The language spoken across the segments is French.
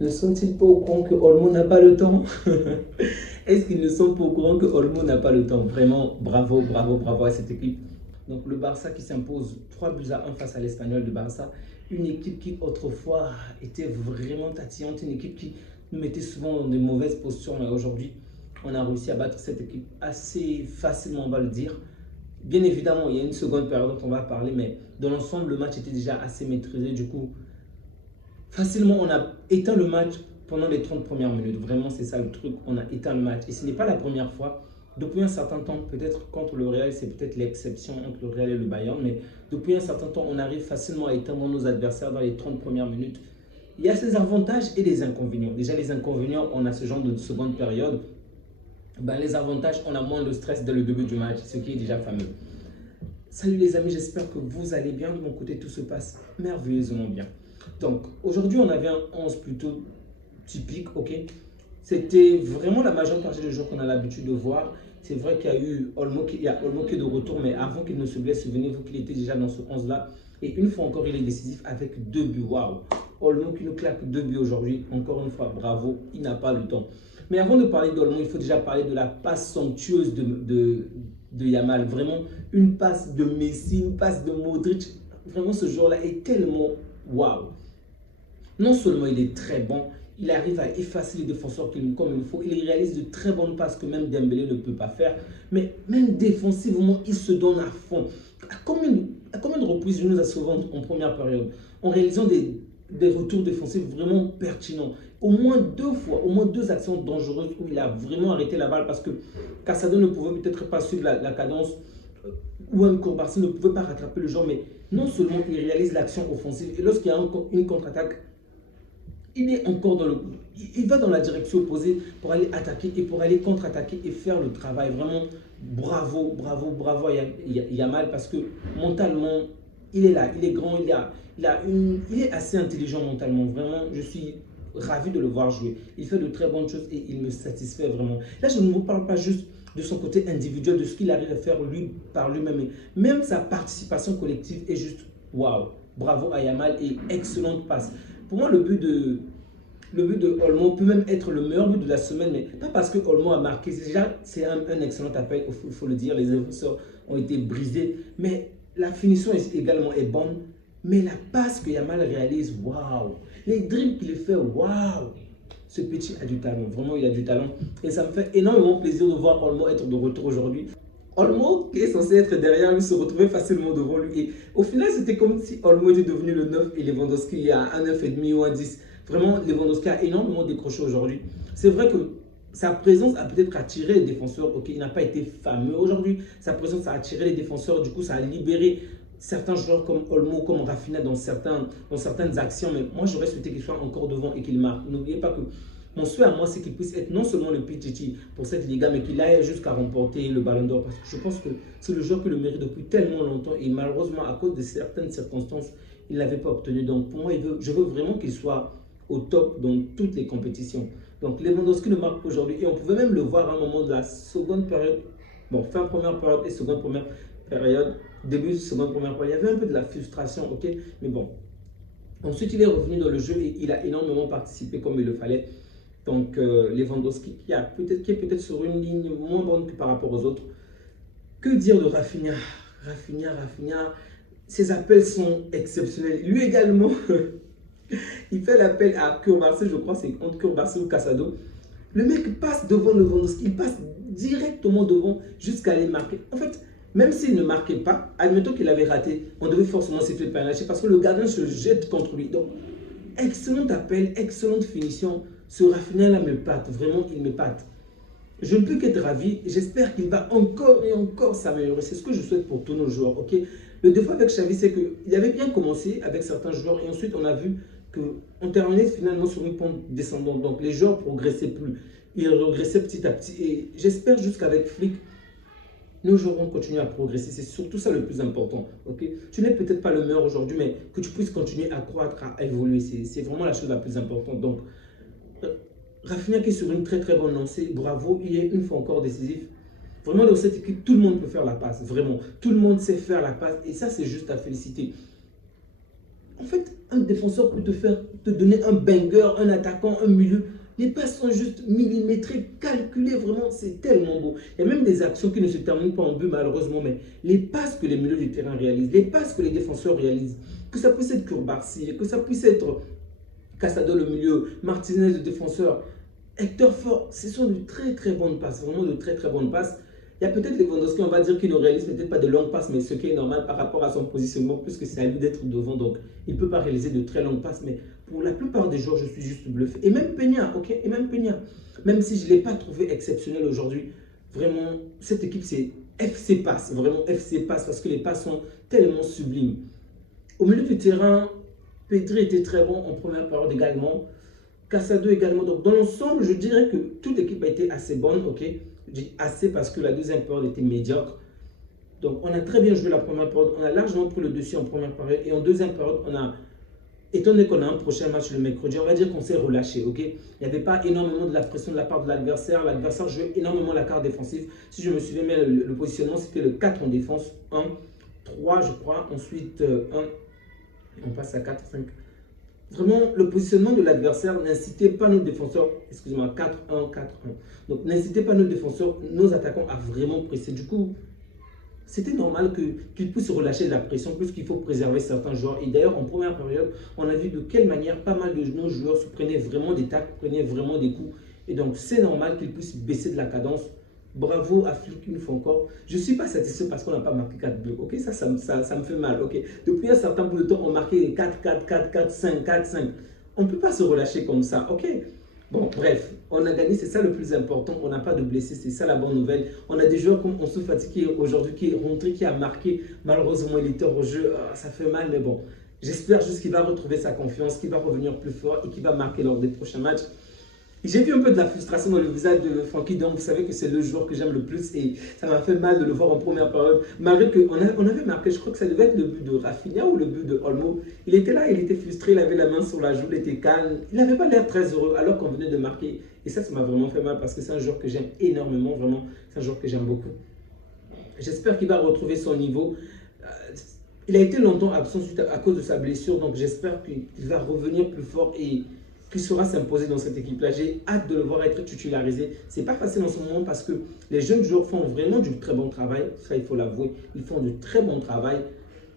Ne sont-ils pas au courant que Olmo n'a pas le temps? Est-ce qu'ils ne sont pas au courant que Olmo n'a pas le temps? Vraiment, bravo, bravo, bravo à cette équipe. Donc le Barça qui s'impose 3 buts à 1 face à l'Espagnol de Barça. Une équipe qui autrefois était vraiment tatillante, une équipe qui nous mettait souvent dans de mauvaises postures. Mais aujourd'hui, on a réussi à battre cette équipe assez facilement, on va le dire. Bien évidemment, il y a une seconde période dont on va parler, mais dans l'ensemble, le match était déjà assez maîtrisé. Du coup, facilement, on a éteint le match pendant les 30 premières minutes. Vraiment, c'est ça le truc. On a éteint le match. Et ce n'est pas la première fois. Depuis un certain temps, peut-être contre le Real, c'est peut-être l'exception entre le Real et le Bayern, mais depuis un certain temps, on arrive facilement à éteindre nos adversaires dans les 30 premières minutes. Il y a ses avantages et des inconvénients. Déjà, les inconvénients, on a ce genre de seconde période. Ben, les avantages, on a moins de stress dès le début du match, ce qui est déjà fameux. Salut les amis, j'espère que vous allez bien. De mon côté, tout se passe merveilleusement bien. Donc, aujourd'hui, on avait un 11 plutôt typique, ok. C'était vraiment la majeure partie des joueurs qu'on a l'habitude de voir. C'est vrai qu'il y a eu Olmo qui est de retour, mais avant qu'il ne se blesse, souvenez-vous qu'il était déjà dans ce 11-là. Et une fois encore, il est décisif avec 2 buts. Waouh! Olmo qui nous claque 2 buts aujourd'hui. Encore une fois, bravo, il n'a pas le temps. Mais avant de parler d'Olmo, il faut déjà parler de la passe somptueuse de Yamal. Vraiment, une passe de Messi, une passe de Modric. Vraiment, ce joueur-là est tellement waouh! Non seulement il est très bon, il arrive à effacer les défenseurs comme il faut, il réalise de très bonnes passes que même Dembélé ne peut pas faire, mais même défensivement, il se donne à fond. À combien de reprises il nous a sauvé en première période en réalisant des retours défensifs vraiment pertinents? Au moins 2 fois, au moins 2 actions dangereuses où il a vraiment arrêté la balle parce que Casado ne pouvait peut-être pas suivre la cadence ou même Courbarcy ne pouvait pas rattraper le genre, mais non seulement il réalise l'action offensive et lorsqu'il y a une contre-attaque, il est encore dans le. Il va dans la direction opposée pour aller attaquer et pour aller contre-attaquer et faire le travail. Vraiment, bravo, bravo, bravo à Yamal parce que mentalement, il est là, il est grand, il est assez intelligent mentalement. Vraiment, je suis ravi de le voir jouer. Il fait de très bonnes choses et il me satisfait vraiment. Là, je ne vous parle pas juste de son côté individuel, de ce qu'il arrive à faire lui par lui-même. Même sa participation collective est juste waouh. Bravo à Yamal et excellente passe. Pour moi, le but de Olmo peut même être le meilleur but de la semaine, mais pas parce que Olmo a marqué. Déjà, c'est un excellent appel, il faut le dire. Les défenseurs ont été brisés, mais la finition également est bonne. Mais la passe que Yamal réalise, waouh! Les dribbles qu'il fait, waouh! Ce petit a du talent, vraiment il a du talent. Et ça me fait énormément plaisir de voir Olmo être de retour aujourd'hui. Olmo, qui est censé être derrière lui, se retrouvait facilement devant lui. Et au final, c'était comme si Olmo était devenu le 9 et Lewandowski a un 9,5 ou un 10. Vraiment, Lewandowski a énormément décroché aujourd'hui. C'est vrai que sa présence a peut-être attiré les défenseurs. Ok, il n'a pas été fameux aujourd'hui. Sa présence a attiré les défenseurs. Du coup, ça a libéré certains joueurs comme Olmo, comme Rafinha dans certaines actions. Mais moi, j'aurais souhaité qu'il soit encore devant et qu'il marque. N'oubliez pas que mon souhait à moi, c'est qu'il puisse être non seulement le Pichichi pour cette Liga, mais qu'il aille jusqu'à remporter le Ballon d'Or. Parce que je pense que c'est le joueur qui le mérite depuis tellement longtemps. Et malheureusement, à cause de certaines circonstances, il ne l'avait pas obtenu. Donc pour moi, je veux vraiment qu'il soit au top dans toutes les compétitions. Donc Lewandowski ne marque aujourd'hui. Et on pouvait même le voir à un moment de la seconde période. Bon, fin première période et seconde première période. Début seconde première période. Il y avait un peu de la frustration, ok. Mais bon. Ensuite, il est revenu dans le jeu et il a énormément participé comme il le fallait. Donc Lewandowski qui est peut-être sur une ligne moins bonne que par rapport aux autres. Que dire de Rafinha? Rafinha, ses appels sont exceptionnels. Lui également, il fait l'appel à Courbarcy, je crois c'est entre Courbarcy ou Casado. Le mec passe devant Lewandowski, il passe directement devant jusqu'à aller marquer. En fait, même s'il ne marquait pas, admettons qu'il avait raté, on devait forcément siffler le penalty parce que le gardien se jette contre lui. Donc, excellent appel, excellente finition. Ce Rafinha-là me pâte, vraiment, il me pâte. Je ne peux qu'être ravi. J'espère qu'il va encore et encore s'améliorer. C'est ce que je souhaite pour tous nos joueurs. Ok. Le défaut avec Xavi, c'est qu'il avait bien commencé avec certains joueurs et ensuite on a vu qu'on terminait finalement sur une pente descendante. Donc les joueurs ne progressaient plus. Ils regressaient petit à petit. Et j'espère jusqu'avec Flick, nos joueurs vont continuer à progresser. C'est surtout ça le plus important. Okay? Tu n'es peut-être pas le meilleur aujourd'hui, mais que tu puisses continuer à croître, à évoluer. C'est vraiment la chose la plus importante. Donc, Rafinha qui est sur une très très bonne lancée, bravo, il est une fois encore décisif. Vraiment dans cette équipe, tout le monde peut faire la passe, vraiment. Tout le monde sait faire la passe et ça c'est juste à féliciter. En fait, un défenseur peut te donner un banger, un attaquant, un milieu. Les passes sont juste millimétrées, calculées, vraiment, c'est tellement beau. Il y a même des actions qui ne se terminent pas en but, malheureusement, mais les passes que les milieux du terrain réalisent, les passes que les défenseurs réalisent, que ça puisse être Koulibaly, que ça puisse être Casado le milieu, Martinez le défenseur, Hector Ford, ce sont de très très bonnes passes, vraiment de très très bonnes passes. Il y a peut-être Lewandowski, on va dire qu'il ne réalise peut-être pas de longues passes, mais ce qui est normal par rapport à son positionnement, puisque c'est à lui d'être devant, donc il ne peut pas réaliser de très longues passes, mais pour la plupart des joueurs, je suis juste bluffé. Et même Peña, ok, et même Peña, même si je ne l'ai pas trouvé exceptionnel aujourd'hui, vraiment, cette équipe, c'est FC Pass, vraiment FC Pass, parce que les passes sont tellement sublimes. Au milieu du terrain, Pedri était très bon en première période également. Casado également. Donc, dans l'ensemble, je dirais que toute l'équipe a été assez bonne. Ok, je dis assez parce que la deuxième période était médiocre. Donc, on a très bien joué la première période. On a largement pris le dessus en première période. Et en deuxième période, étant donné qu'on a un prochain match le mercredi, on va dire qu'on s'est relâché. Ok, il n'y avait pas énormément de la pression de la part de l'adversaire. L'adversaire jouait énormément la carte défensive. Si je me souviens bien, le positionnement, c'était le 4 en défense. 1, 3, je crois. Ensuite, 1. On passe à 4, 5. Vraiment, le positionnement de l'adversaire n'incitait pas nos défenseurs, excusez-moi, 4-1, 4-1. Donc, n'incitait pas nos défenseurs, nos attaquants à vraiment presser. Du coup, c'était normal qu'ils puissent relâcher la pression puisqu'il faut préserver certains joueurs. Et d'ailleurs, en première période, on a vu de quelle manière pas mal de nos joueurs se prenaient vraiment des tacles, prenaient vraiment des coups. Et donc, c'est normal qu'ils puissent baisser de la cadence. Bravo à Flick une fois encore. Je ne suis pas satisfait parce qu'on n'a pas marqué 4 buts. Ok, ça me fait mal. Ok, depuis un certain bout de temps, on marquait les 4, 4, 4, 4, 5, 4, 5. On ne peut pas se relâcher comme ça. Ok. Bon, bref, on a gagné, c'est ça le plus important. On n'a pas de blessés, c'est ça la bonne nouvelle. On a des joueurs comme Ansu Fati qui aujourd'hui, qui est rentré, qui a marqué. Malheureusement, il était hors jeu. Ça fait mal, mais bon. J'espère juste qu'il va retrouver sa confiance, qu'il va revenir plus fort et qu'il va marquer lors des prochains matchs. J'ai vu un peu de la frustration dans le visage de Frankie, donc vous savez que c'est le joueur que j'aime le plus et ça m'a fait mal de le voir en première période. Malgré qu'on avait marqué, je crois que ça devait être le but de Rafinha ou le but de Olmo. Il était là, il était frustré, il avait la main sur la joue, il était calme. Il n'avait pas l'air très heureux alors qu'on venait de marquer. Et ça m'a vraiment fait mal parce que c'est un joueur que j'aime énormément, vraiment. C'est un joueur que j'aime beaucoup. J'espère qu'il va retrouver son niveau. Il a été longtemps absent suite à cause de sa blessure, donc j'espère qu'il va revenir plus fort et qui saura s'imposer dans cette équipe-là. J'ai hâte de le voir être titularisé. C'est pas facile en ce moment parce que les jeunes joueurs font vraiment du très bon travail. Ça, il faut l'avouer. Ils font du très bon travail.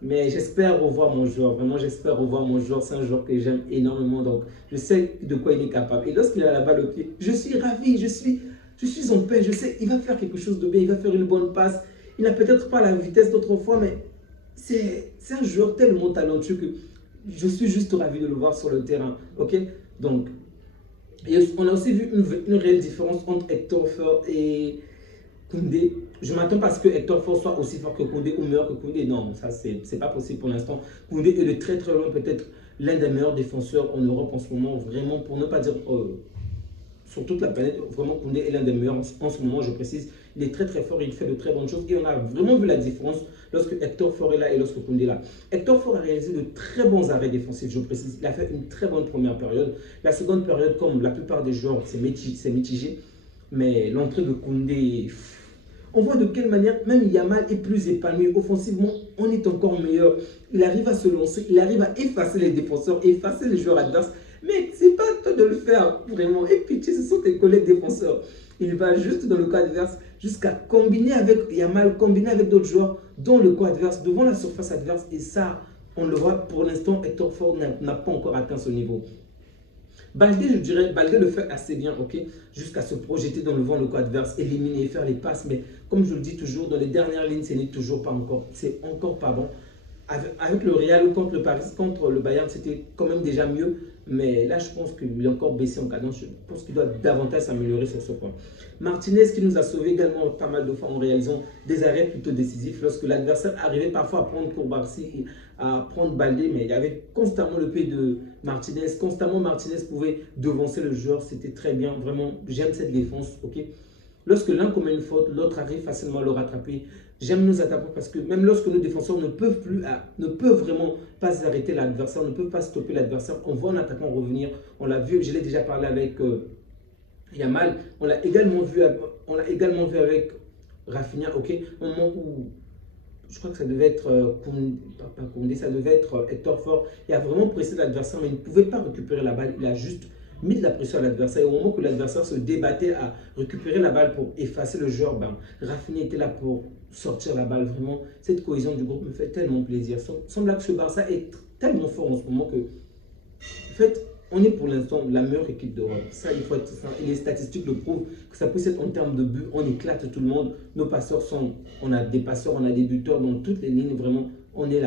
Mais j'espère revoir mon joueur. Vraiment, j'espère revoir mon joueur. C'est un joueur que j'aime énormément. Donc, je sais de quoi il est capable. Et lorsqu'il a la balle au pied, je suis ravi. Je suis en paix. Je sais qu'il va faire quelque chose de bien. Il va faire une bonne passe. Il n'a peut-être pas la vitesse d'autrefois, mais c'est un joueur tellement talentueux que je suis juste ravi de le voir sur le terrain. Ok? Donc, on a aussi vu une réelle différence entre Hector Ford et Koundé. Je m'attends pas à ce que Hector Ford soit aussi fort que Koundé ou meilleur que Koundé. Non, ça, c'est pas possible pour l'instant. Koundé est de très très loin peut-être l'un des meilleurs défenseurs en Europe en ce moment. Vraiment, pour ne pas dire sur toute la planète, vraiment Koundé est l'un des meilleurs en ce moment, je précise. Il est très très fort, il fait de très bonnes choses et on a vraiment vu la différence lorsque Hector Ford est là et lorsque Koundé est là. Hector Ford a réalisé de très bons arrêts défensifs, je précise. Il a fait une très bonne première période. La seconde période, comme la plupart des joueurs, c'est mitigé. Mais l'entrée de Koundé, on voit de quelle manière même Yamal est plus épanoui. Offensivement, on est encore meilleur. Il arrive à se lancer, il arrive à effacer les défenseurs, effacer les joueurs adverses. Mais c'est pas toi de le faire, vraiment. Et pitié, ce sont tes collègues défenseurs. Il va juste dans le camp adverse jusqu'à combiner avec Yamal, combiner avec d'autres joueurs dans le camp adverse, devant la surface adverse. Et ça, on le voit pour l'instant, Hector Ford n'a pas encore atteint ce niveau. Baldé, je dirais, Baldé le fait assez bien, ok, jusqu'à se projeter dans le vent, le camp adverse, éliminer, faire les passes. Mais comme je le dis toujours, dans les dernières lignes, ce n'est toujours pas encore. C'est encore pas bon. Avec le Real ou contre le Paris, contre le Bayern, c'était quand même déjà mieux. Mais là, je pense qu'il est encore baissé en cadence. Je pense qu'il doit davantage s'améliorer sur ce point. Martinez qui nous a sauvé également pas mal de fois en réalisant des arrêts plutôt décisifs. Lorsque l'adversaire arrivait parfois à prendre Koulibaly, à prendre Baldé, mais il y avait constamment le pied de Martinez. Constamment, Martinez pouvait devancer le joueur. C'était très bien. Vraiment, j'aime cette défense. Ok. Lorsque l'un commet une faute, l'autre arrive facilement à le rattraper. J'aime nos attaquants parce que même lorsque nos défenseurs ne peuvent vraiment pas arrêter l'adversaire, ne peuvent pas stopper l'adversaire, on voit un attaquant revenir. On l'a vu, je l'ai déjà parlé avec Yamal. On l'a également vu avec Rafinha, ok, au moment où je crois que ça devait être pas Koundé, ça devait être Hector Ford. Il a vraiment pressé l'adversaire, mais il ne pouvait pas récupérer la balle. Il a juste mis de la pression à l'adversaire. Et au moment que l'adversaire se débattait à récupérer la balle pour effacer le joueur, ben, Rafinha était là pour sortir la balle. Vraiment, cette cohésion du groupe me fait tellement plaisir. Semble que ce Barça est tellement fort en ce moment que, en fait, on est pour l'instant la meilleure équipe d'Europe. Ça, il faut être ça. Et les statistiques le prouvent que ça puisse être en termes de buts. On éclate tout le monde. Nos passeurs sont. On a des passeurs, on a des buteurs dans toutes les lignes. Vraiment, on est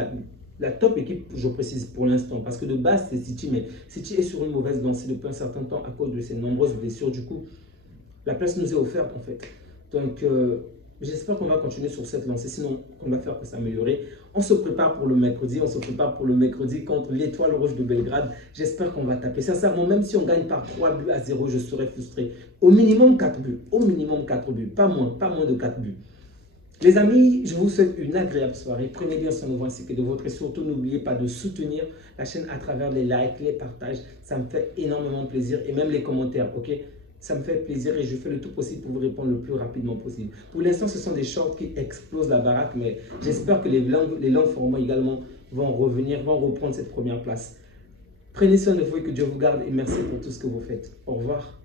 la top équipe, je précise pour l'instant. Parce que de base, c'est City. Mais City est sur une mauvaise lancée depuis un certain temps à cause de ses nombreuses blessures. Du coup, la place nous est offerte en fait. Donc, j'espère qu'on va continuer sur cette lancée. Sinon, on va faire que s'améliorer. On se prépare pour le mercredi. On se prépare pour le mercredi contre l'Étoile Rouge de Belgrade. J'espère qu'on va taper. Sincèrement, même si on gagne par 3 buts à 0, je serai frustré. Au minimum 4 buts. Au minimum 4 buts. Pas moins de 4 buts. Les amis, je vous souhaite une agréable soirée. Prenez bien soin de vous ainsi que de votre. Et surtout, n'oubliez pas de soutenir la chaîne à travers les likes, les partages. Ça me fait énormément plaisir. Et même les commentaires, ok? Ça me fait plaisir et je fais le tout possible pour vous répondre le plus rapidement possible. Pour l'instant, ce sont des shorts qui explosent la baraque, mais j'espère que les longs formats également vont revenir, vont reprendre cette première place. Prenez soin de vous et que Dieu vous garde et merci pour tout ce que vous faites. Au revoir.